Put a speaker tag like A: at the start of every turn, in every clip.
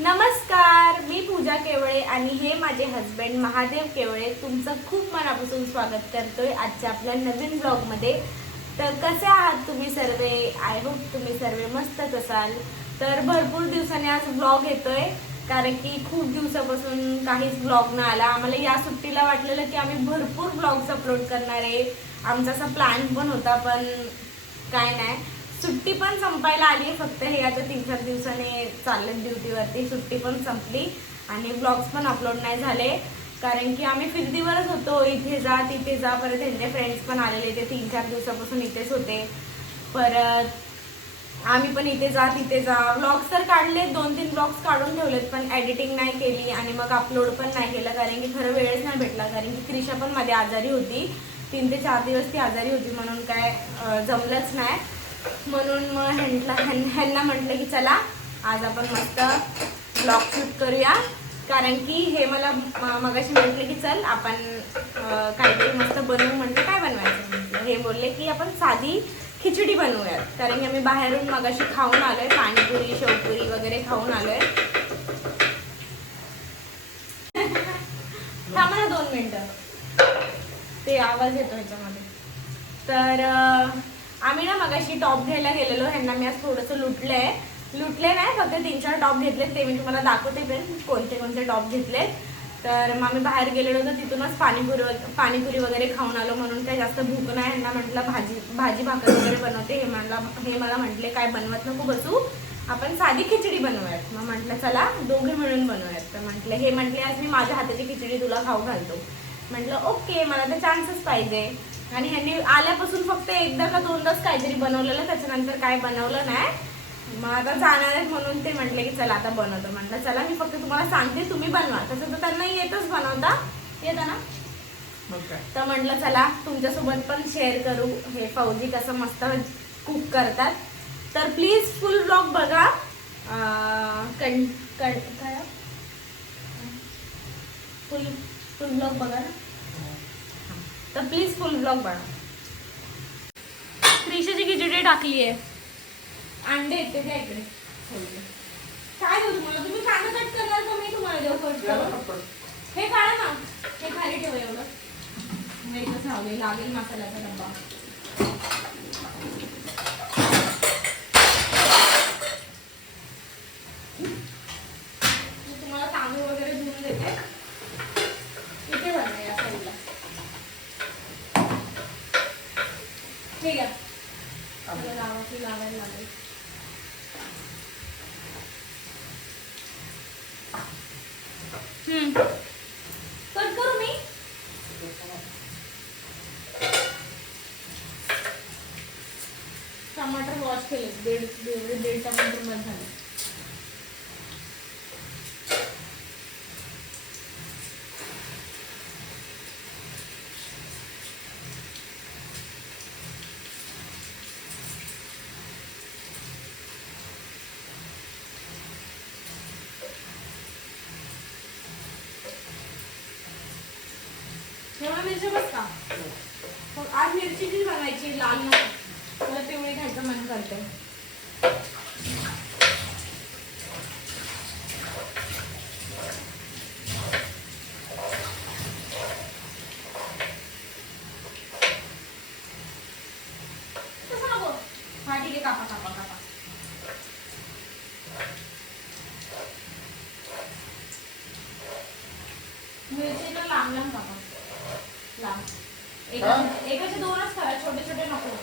A: नमस्कार मी पूजा केवळे आणि हे माझे हस्बंड महादेव केवळे. तुमचं खूप मनापासून स्वागत करतोय आजच्या आपल्या नवीन ब्लॉगमध्ये तर कसे आहात तुम्ही सर्व? आय होप तुम्ही सर्व मस्तच असाल. तर भरपूर दिवसांनी आज ब्लॉग येतोय कारण की खूप दिवसापासून काहीच ब्लॉग न आला. आम्हाला या सुट्टीला वाटलेलं की आम्ही भरपूर ब्लॉग्स अपलोड करणार आहे. आमचा असा प्लॅन पण होता पण काय नाही. सुट्टी पण संपायला आली फक्त हे आता तीन चार दिवसाने चालले ड्युटीवरती. सुट्टी पण संपली आणि ब्लॉग्स पण अपलोड नाही झाले. कारण की आम्ही फिरतीवरच होतो. इथे जा तिथे जा. परत त्यांचे फ्रेंड्स पण आलेले ते तीन चार दिवसापासून इथेच होते. परत आम्ही पण इथे जा तिथे जा. ब्लॉग्स तर काढले दोन तीन ब्लॉग्स काढून ठेवलेत पण एडिटिंग नाही केली आणि मग अपलोड पण नाही केलं. कारण की खरं वेळच नाही भेटला. कारण की क्रिशा पण मध्ये आजारी होती. तीन ते चार दिवस ती आजारी होती म्हणून काय जमलंच नाही. म्हणून मग ह्यांना ह्यां- ह्यांना म्हटलं की चला आज आपण मस्त ब्लॉग शूट करूया. कारण की हे मला मगाशी म्हटलं की चल आपण काहीतरी मस्त बनवू म्हटलं काय बनवायचं हे बोलले की आपण साधी खिचडी बनवूयात. कारण की आम्ही बाहेरून मगाशी खाऊन आलोय पाणीपुरी शेवपुरी वगैरे खाऊन आलोय. थांबा ना दोन मिनिटं. ते आवाज येतो ह्याच्यामध्ये. तर आम्ही ना मगाशी टॉप घ्यायला गेलेलो ह्यांना मी आज थोडंसं लुटलंय. लुटले नाही फक्त तीन चार टॉप घेतलेत ते मी तुम्हाला दाखवते पण कोणते कोणते टॉप घेतलेत. तर मग आम्ही बाहेर गेलेलो तर तिथूनच पाणीपुरी पाणीपुरी वगैरे खाऊन आलो म्हणून काही जास्त भूक नाही. ह्यांना म्हटलं भाजी भाजी भाकर वगैरे बनवते. हे मला हे मला म्हटले काय बनवत नको बसू. आपण साधी खिचडी बनवूयात. मग म्हटलं चला दोघे मिळून बनवूयात. तर म्हटलं हे म्हटले आज मी माझ्या हाताची खिचडी तुला खाऊ घालतो. म्हटलं ओके मला तर चान्सच पाहिजे. आणि ह्यांनी आल्यापासून फक्त एकदा का दोनदाच काहीतरी बनवलेलं त्याच्यानंतर काय बनवलं नाही. मग आता जाणार आहेत म्हणून ते म्हटले की चला आता बनवतो. म्हटलं चला मी फक्त तुम्हाला सांगते तुम्ही बनवा. तसं तर त्यांना येतच बनवता. येतं ना? तर म्हटलं चला तुमच्यासोबत पण शेअर करू. हे फौजी कसं मस्त कुक करतात. तर प्लीज फुल ब्लॉग बघा. अं, कं कं काय? फुल फुल ब्लॉग बघा ना. तर प्लीज फुल ब्लॉग बघा त्रिशाची खिचडी टाकली आहे अंडे येते त्या इकडे. काय देऊ तुम्हाला? तुम्ही कांदा कट करणार का मी तुम्हाला देऊ कट हे काढा ना. हे खाली ठेवा एवढं. नाही कसं हवे लागेल मसाल्याचा डब्बा मी तुम्हाला तांदूळ वगैरे धुवून देते इथे भरणं या साईडला ठीक आहे मला लावायची लावायला लागेल हम्म कट करू मी टमाटर वॉश केले दीड दीड दीड टमाटरमध्ये झाले तेव्हा मिरची बस का मग आज मिरचीची बनवायची लाल नको मला पिवळी खायचं मन करते तसं नको हा ठीक आहे कापा कापा कापा मिरची ना लांब लांब. कापा लांब एकाचे एकाचे दोनच करा छोटे छोटे नको.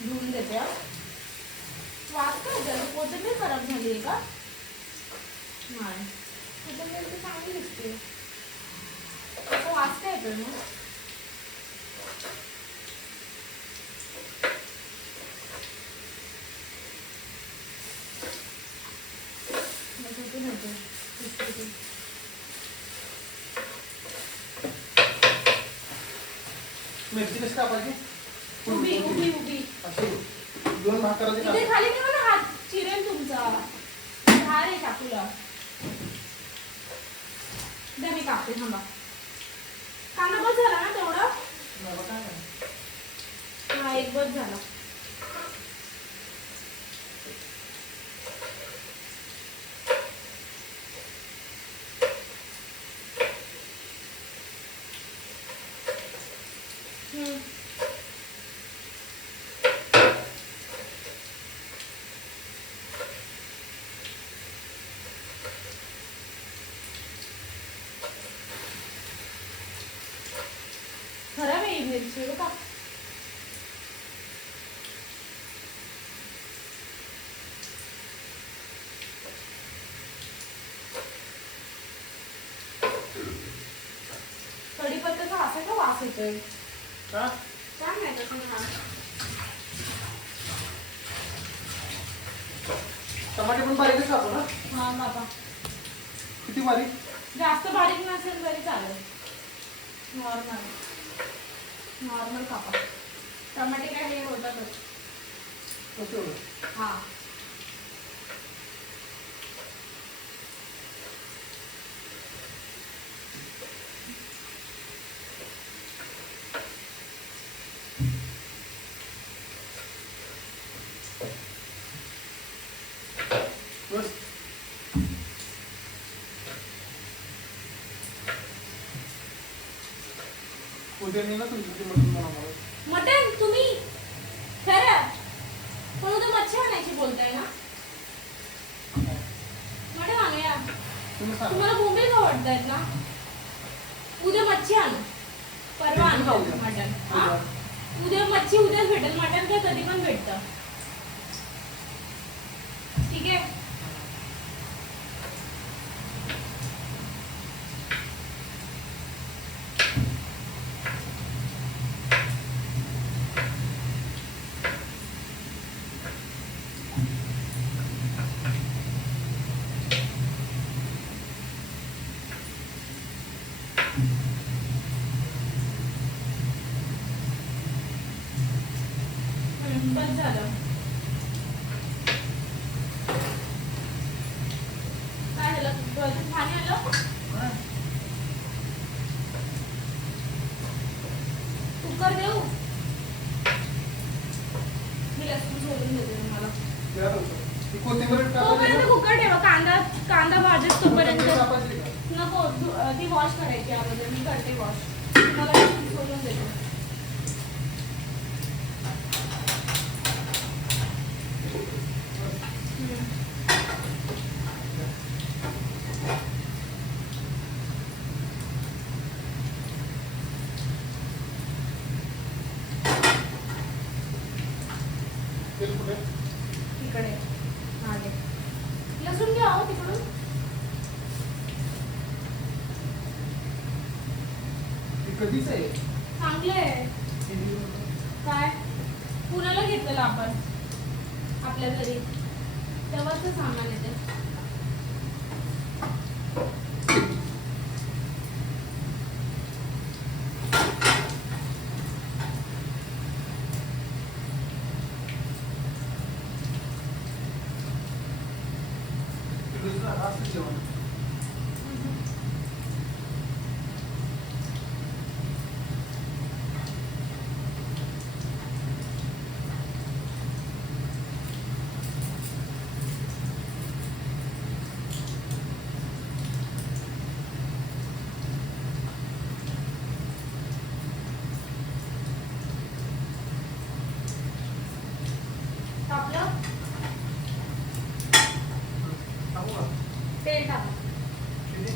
A: धुवून देते आप वाफ काय झालं कोथिंबीर खराब झाली आहे का नाही कोथिंबीर तर चांगली दिसते तो वास काय येतोय Thank you.
B: मिरची कशी कापायची?
A: उभी उभी उभी.
B: अशी. दोन भाग करायचे
A: इथे
B: का
A: खाली ठेवा ना हात चिरेल तुमचा. धार आहे चाकूला द्या मी कापते थांबा. कांदा बस झाला ना तेवढं?
B: मला काय नाही.
A: हा एक बस झाला हम्म. खराब आहे ही मिरची बघा कढीपत्त्याचा असा का? वास येतोय.
B: का
A: काय माहीत.
B: टमाटे पण बारीकच कापू ना?
A: हा बाबा
B: किती बारीक?
A: जास्त बारीक नसेल तरी चालेल. नॉर्मल. नॉर्मल कापा. टमाटे काय हे होतातच. हा
B: बस उद्या मी ना तुमची ती मटण बनवणार आहे.
A: मटन तुम्ही खरं पण उद्या मच्छी आणायची बोलताय ना मटन आणूया तुम्हाला बोंबील आवडतायत ना उद्या मच्छी आणू. परवा
B: का
A: आणू? मटन हा?
B: उद्या.
A: उद्या मच्छी उद्याच भेटेल. मटन काय कधी पण भेटतं ठीक आहे हम्म, बस झालं काय झालं डोळ्यातून पाणी आलं
B: हा.
A: कुकर देऊ. मी लसूण सोडून देते तुम्हाला? कुकर ठेवा. कांदा कांदा भाजत तोपर्यंत? नको ती वॉश करायची अगोदर मी करते वॉश मला सोडून देते हम्म.
B: तेल कुठे?
A: इकडे मागे लसूण घ्या हो तिकडून
B: ती कधीच आहे
A: चांगले आहे
B: किती?
A: काय? पुण्याला घेतलेलं आपण. आपल्या घरी. तेव्हाच सामान येते
B: किलोचं ना, असं जेवण.
A: टाकलं
B: टाकू का?
A: तेल टाका
B: किती?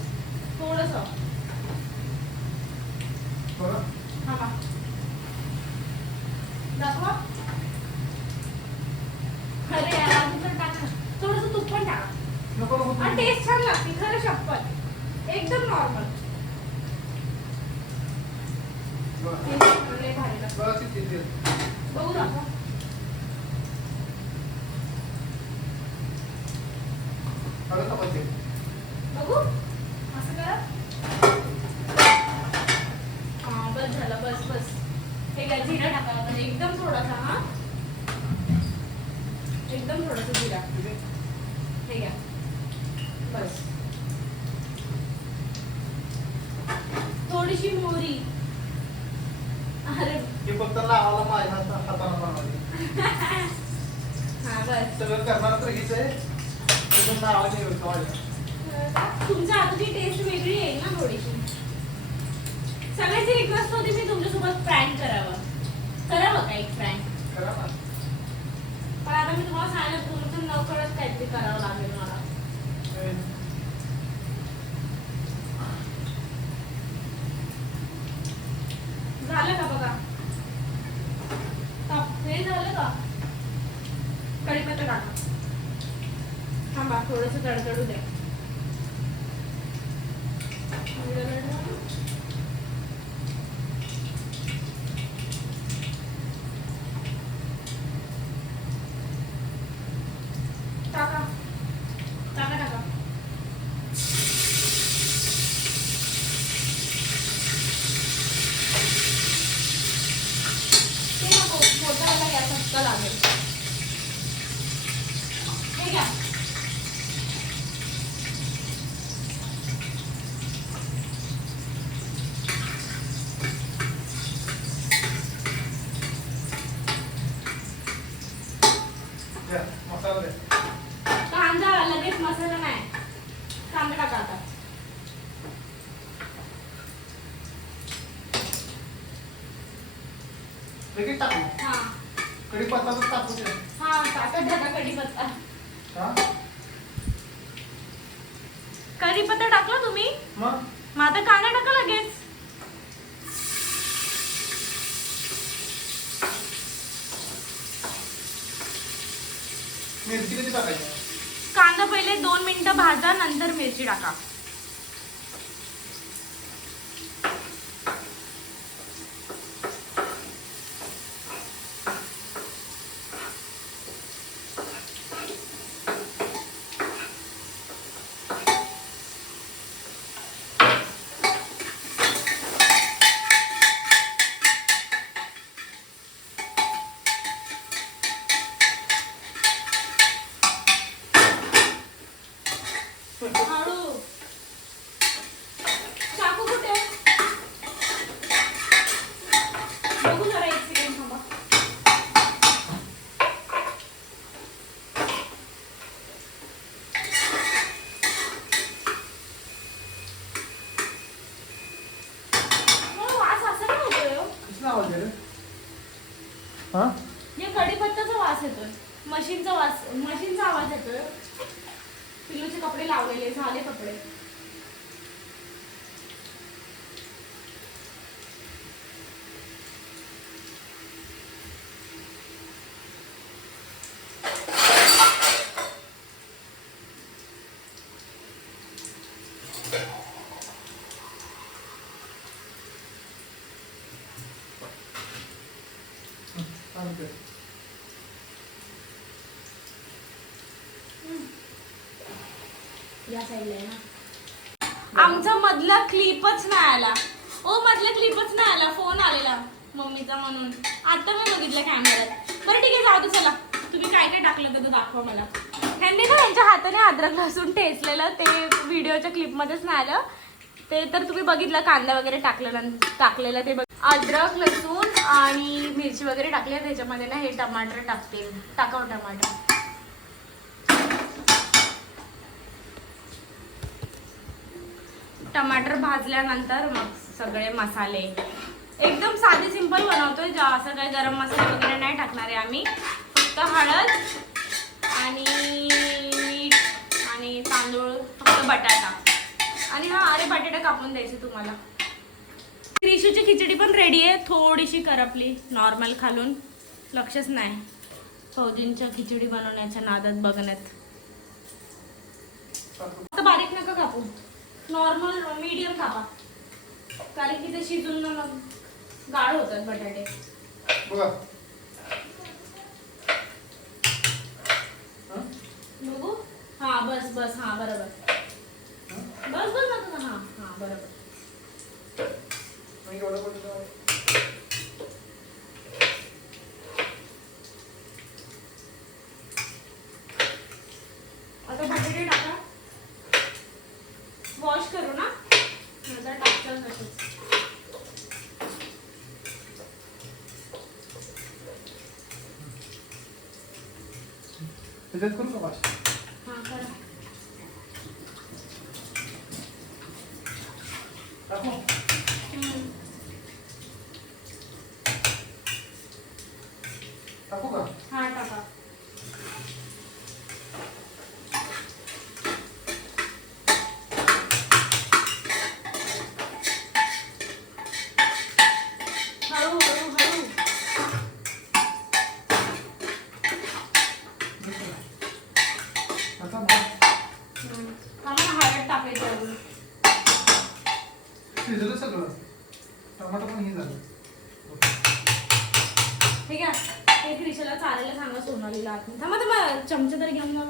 A: थोडस
B: थोडं?
A: थांबा दाखवा अरे यार अजून पण टाका थोडस तूप पण टाका
B: नको, नको,
A: आणि
B: तुम्ही-
A: टेस्ट छान लागते खरं शपथ एकदम नॉर्मल
B: बरं.
A: लय भारी लागतं.
B: बरं, ते तेल, तेल.
A: बघू दाखवा
B: हळद टाकायची.
A: बघू असं करा हा बस झालं बस बस हे घ्या जिरा टाका म्हणजे एकदम थोडासा हा एकदम थोडासा जिरा
B: किती?
A: हे घ्या बस थोडीशी मोहरी अरे
B: हे फक्त लावायला माझ्या हात- हातानं बनवली
A: हा बस
B: सगळं करणार तर हीच आहे. नाही होत माझ्या.
A: तुमच्या हाताची टेस्ट वेगळी आहे ना थोडीशी. सगळ्याची रिक्वेस्ट होती मी तुमच्यासोबत प्रँक करावं. करावं का एक प्रँक
B: करा
A: पण आता मी तुम्हाला सांगितलं तुमचं न काहीतरी करावं लागेल मला
B: ए,
A: झालं का बघा ताप- हे झालं का कढीपत्ता टाका थांबा थोडस तडतडू द्या टाका टाका टाका ते नको मोठा गॅस हक्का लागेल हे घ्या
B: द्या, मसाला द्या
A: कांदा लगेच मसाला नाही कांदा टाका आता
B: लगेच टाकू?
A: हा.
B: कढीपत्ता तर टाकू
A: हा टाका कढीपत्ता.
B: हा?
A: कढीपत्ता टाकला तुम्ही?
B: मग?
A: मग आता कांदा टाका लगेच.
B: मिरची किती टाकायची?
A: कांदा पहिले दोन मिनिटं भाजा नंतर मिरची टाका हळू चाकू कुठे बघू जरा एक सेकंड थांबा मला वास असा का होतोय हो?
B: कसं आवाज आहे रे हा
A: या कढीपत्त्याचा वास येतोय मशीनचा वास मशीनचा आवाज येतोय पिल्लूचे कपडे लावलेले झाले कपडे
B: सांगते
A: या साईडला आहे ना आमचा मधला क्लिपच नाही आला. ओ मधला क्लिपच नाही आला. फोन आलेला. मम्मीचा म्हणून. आता मी बघितलं कॅमेऱ्यात बरं ठीक आहे जाऊ दे चला. तुम्ही काय काय टाकलं तर दाखवा मला. ह्यांनी ना यांच्या हाताने अद्रक लसूण टेचलेलं ते व्हिडिओच्या क्लिपमध्येच नाही आलं. ते तर तुम्ही बघितलं कांदा वगैरे टाकलेला टाकलेलं ते बघ अद्रक लसूण आणि मिरची वगैरे टाकली त्याच्यामध्ये ना हे टमाटर टाकतील टाकाव टमाटर. टमाटर भाजल्यानंतर मग सगळे मसाले. एकदम साधे सिंपल बनवतोय. जा असं काही गरम मसाले वगैरे नाही टाकणार आहे आम्ही. फक्त हळद आणि मीठ आणि तांदूळ फक्त बटाटा. आणि हा अरे बटाटा कापून द्यायचे तुम्हाला. त्रिशूची खिचडी पण रेडी आहे. थोडीशी करपली नॉर्मल खालून. लक्षच नाही. फौजींच्या खिचडी बनवण्याच्या नादात बघण्यात. फक्त बारीक नका कापू. नॉर्मल मीडियम कापा कारण की ते शिजून ना मग गाळ होतात बटाटे.
B: बघा. हा?
A: बघू. हा बस बस. हा बरोबर? बस बस हा हा बरोबर
B: मग एवढं पण त्याच्यात करू का वाश
A: हा करा
B: टाकू
A: हम्म.
B: टाकू का
A: हा टाका हळू हळू हळू
B: आता भात
A: हम्म. आम्हाला हळद टाकायची अजून
B: शिजलं सगळं टमाटर पण हे झालं
A: ठीक आहे ते क्रिशाला चालायला सांगा सोनालीला आतून थांबा थांबा चमचे तरी घेऊन जा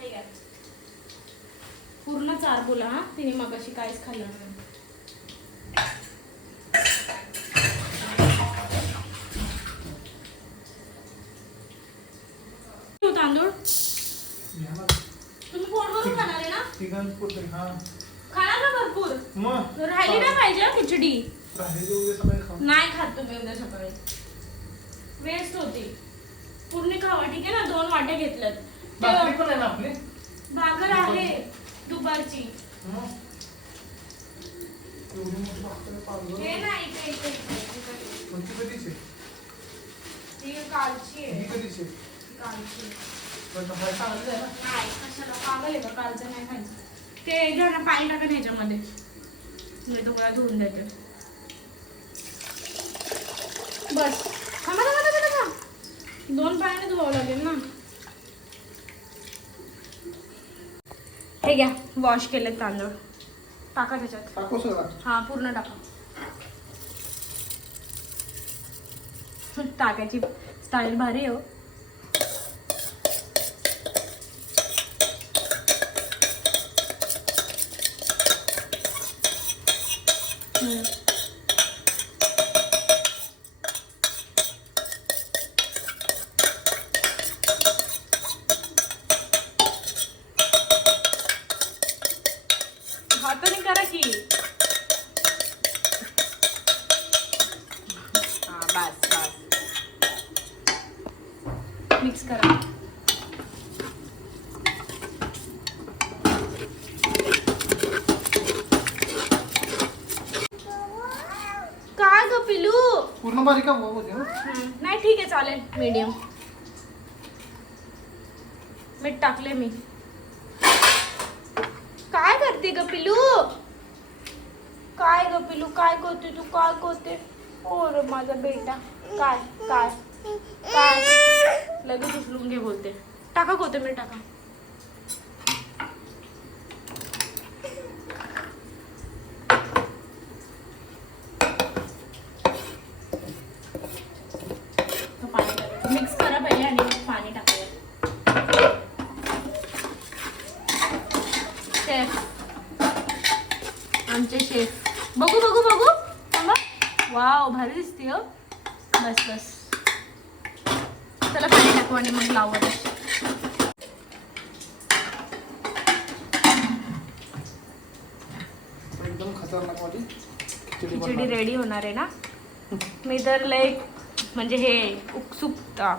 A: ठीक आहे पूर्ण चार बोला हा तिने मगाशी काहीच खाल्लं नाही तू तांदूळ
B: घ्या ना.
A: तुम्ही पोट भरून खाणार आहे ना
B: तिघांचं पोट तरी, हा
A: खाणार ना भरपूर
B: मग?
A: राहिली नाही पाहिजे हा खिचडी.
B: राहिलेली उद्या सकाळी खाऊ.
A: नाही खात तुम्ही उद्या सकाळी. वेस्ट होती. पूर्ण खावा ठीक आहे ना? दोन वाट्या घेतल्यात.
B: भाकरी
A: ते
B: पण आहे ना आपली?
A: भाकर आहे दुपारची.
B: मग. एवढी मोठी भाकरी पाहिलं.
A: हे नाही.
B: पण ती कधीची? आहे?
A: कालची
B: ही
A: आहे
B: कधीची आहे?
A: कालची
B: पण हाय चांगली आहे ना?
A: नाही कशाला? पागल आहे का? कालचं नाही खायचं. ते ना पाणी टाका ह्याच्यामध्ये मी तुम्हाला धुवून देते. बस. थांबा थांबा थांबा थांबा. दोन पाण्याने धुवावं लागेल ना? हे घ्या वॉश केले तांदूळ. टाका त्याच्यात. हा पूर्ण टाका. टाकायची स्टाईल भारी आहे हो. चालेल. मीडियम मीठ टाकले मी. काय करते ग पिलू? काय ग पिलू? काय करते तू? काय करते? और माझा बेटा. काय? काय? काय? लगेच उचलून घे बोलते. टाका कोथिंबीर टाका.
B: खिचडी.
A: रेडी होणार आहे ना? मी तर लय म्हणजे हे उत्सुकता.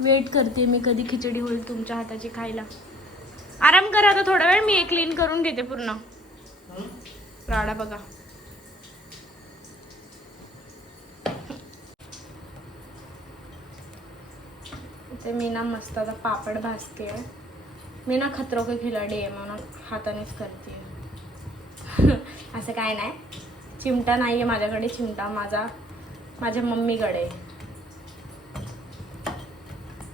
A: वेट करते मी कधी खिचडी होईल तुमच्या हाताची खायला. आराम करा आता थोडा वेळ मी क्लीन करून घेते पूर्ण? राडा बघा. ते मी ना मस्त आता पापड भाजते. मी ना खतरो के खिलाडी आहे म्हणून हातानेच करते. असं काय नाही. चिमटा नाही आहे माझ्याकडे चिमटा माझा माझ्या मम्मीकडे आहे.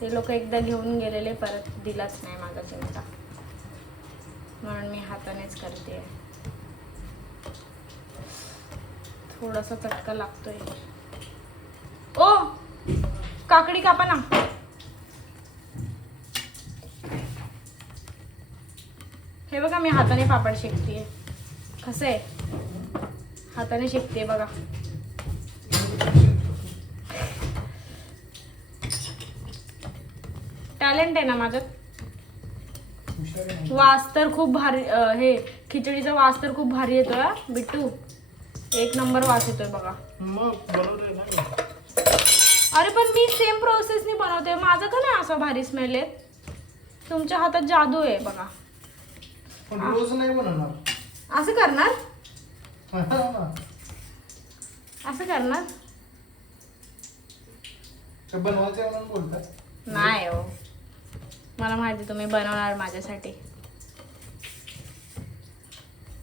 A: ते लोक एकदा घेऊन गेलेले परत दिलाच नाही माझा चिमटा. म्हणून मी हातानेच करते. थोडासा चटका लागतोय. ओ! काकडी कापा ना हे बघा मी हाताने पापड शेकते कसं आहे हाताने शेकते बघा. टॅलेंट आहे ना माझ्यात
B: आहे.
A: वास तर खूप भारी हे खिचडीचा वास तर खूप भारी येतोय बिट्टू. एक नंबर वास येतोय बघा. अरे पण मी सेम प्रोसेसनी बनवते माझं का नाही असं भारी स्मेल आहे तुमच्या हातात जादू आहे बघा.
B: पण रोज नाही बनवणार.
A: असं करणार. असं करणार?
B: ते बनवायचं म्हणून बोलतात.
A: नाही हो. मला माहिती तुम्ही बनवणार माझ्यासाठी.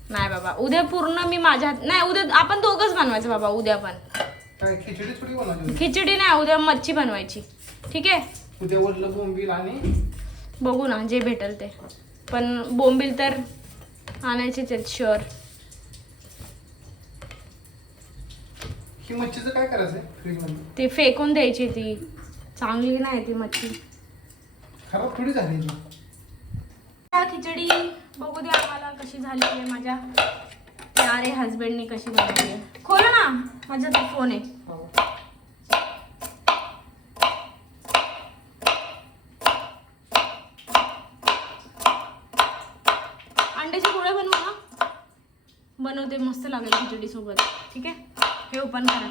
A: नाही बाबा उद्या पूर्ण मी माझ्या हात नाही उद्या आपण दोघंच बनवायचं बाबा उद्या पण.
B: काय खिचडी थोडी बनवायची
A: खिचडी नाही उद्या मच्छी बनवायची. ठीक आहे?
B: उद्या वरलं बोंबील आणि
A: बघू ना जे भेटेल ते. पण बोंबील तर आणायचेच आहेत शुअर
B: ही मच्छीचं काय मध्ये
A: ती फेकून द्यायची ती. चांगली नाही ती मच्छी.
B: खराब थोडी झाली
A: हा खिचडी. बघू दे आम्हाला कशी झाली आहे माझ्या. प्यारे हस्बंडने कशी बनवली आहे. खोला ना माझ्या तो फोन आहे अंड्याचे पोळे बनवू ना ते मस्त लागेल खिचडीसोबत ठीक आहे? हे ओपन करा.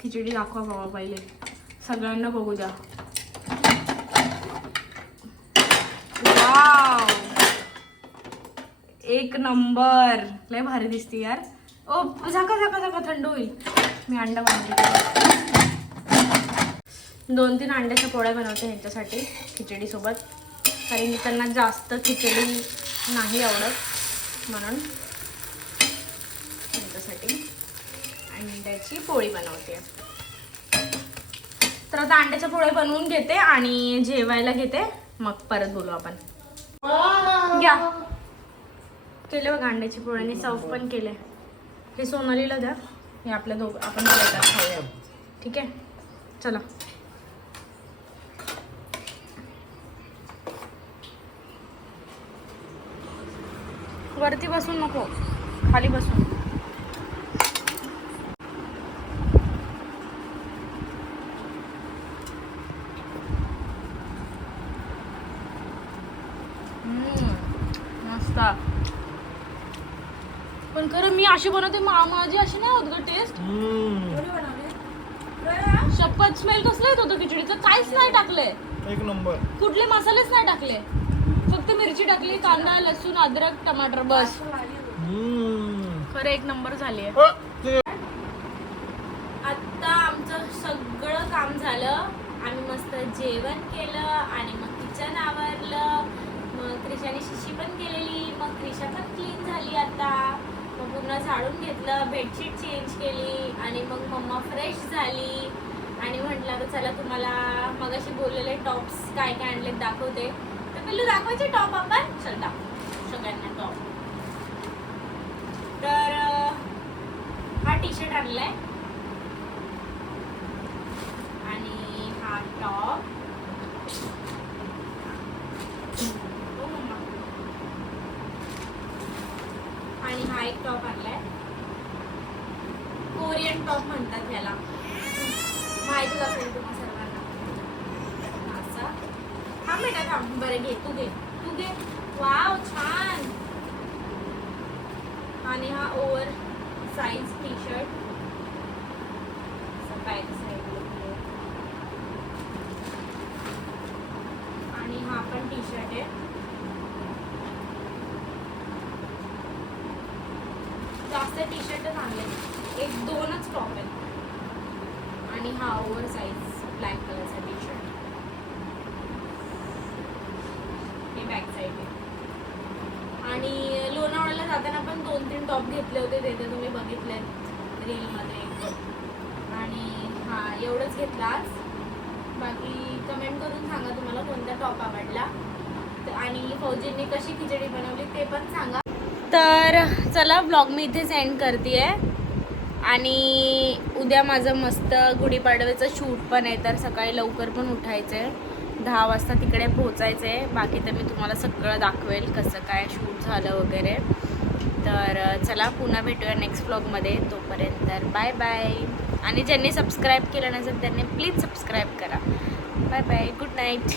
A: खिचडी दाखवा बाबा पहिले. सगळ्यांना बघू द्या. वाव! एक नंबर. लय भारी दिसते यार. ओ झाका झाका झाका थंड होईल. मी अंडा बनवते. दोन तीन अंड्याच्या पोळ्या बनवते ह्यांच्यासाठी खिचडीसोबत कारण की त्यांना जास्त खिचडी नाही आवडत. म्हणून त्यांच्यासाठी अंड्याची पोळी बनवते. तर आता अंड्याच्या पोळ्या बनवून घेते आणि जेवायला घेते. मग परत बोलू आपण. घ्या. केले बघा अंड्याची पोळ्याने सर्व पण केले. हे सोनालीला द्या. हे आपल्या दोघ आपण खाऊया. ठीक आहे? चला. वरती बसून नको. खाली बसून. मस्त. पण खरं मी अशी बनवते मा- माझी अशी नाही होत ग टेस्ट शपथ स्मेल कसलं येत होतं खिचडीचं? काहीच नाही टाकलंय
B: एक नंबर.
A: कुठले मसालेच नाही टाकले. फक्त मिरची टाकली कांदा लसूण अद्रक टमाटर बस. खरं एक नंबर झाली आहे आता आमचं सगळं काम झालं. आम्ही मस्त जेवण केलं आणि मग किचन आवरलं मग क्रिशाने शिशी पण केलेली मग क्रिशा पण क्लीन झाली आता. मग पूर्ण झाडून घेतलं बेडशीट चेंज केली आणि मग मम्मा फ्रेश झाली. आणि म्हटलं आता चला तुम्हाला मगाशी बोललेले टॉप्स काय काय आणलेत दाखवते. तर पिल्लू दाखवायचे टॉप आपण चल दाखव. सगळ्यांना टॉप तर हा टी शर्ट आणलाय आणि हा टॉप हो मम्मा. आणि हा एक टॉप आणलाय कोरियन टॉप म्हणतात ह्याला माहितीच असेल तुम्हा सर्वांना असा थांब बेटा थांब बरं घे तू घे तू घे वाव छान आणि हा over size T shirt back side आणि हा पण टी शर्ट आहे जास्त टी शर्टच आणले एक दोनच टॉप आहेत आणि हा ओव्हर साईज ब्लॅक कलरचा टी शर्ट हे बॅक साईड आहे. आणि लोणावळ्याला जाताना पण दोन तीन टॉप घेतले होते ते तर तुम्ही बघितलेत रीलमध्ये आणि हा एवढंच घेतला आज. बाकी कमेंट करून सांगा तुम्हाला कोणता टॉप आवडला. आणि फौजींनी कशी खिचडी बनवली ते पण सांगा. तर चला ब्लॉग मी इथेच एंड करते आहे आणि उद्या माझं मस्त गुढीपाडव्याचं शूट पण आहे तर सकाळी लवकर पण उठायचं आहे दहा वाजता तिकडे पोहोचायचं आहे बाकी तर मी तुम्हाला सगळं दाखवेल कसं काय शूट झालं वगैरे. तर चला पुन्हा भेटूया नेक्स्ट ब्लॉगमध्ये तोपर्यंत तर बाय बाय आणि ज्यांनी सबस्क्राईब केलं नसेल त्यांनी प्लीज सबस्क्राईब करा. Bye bye good night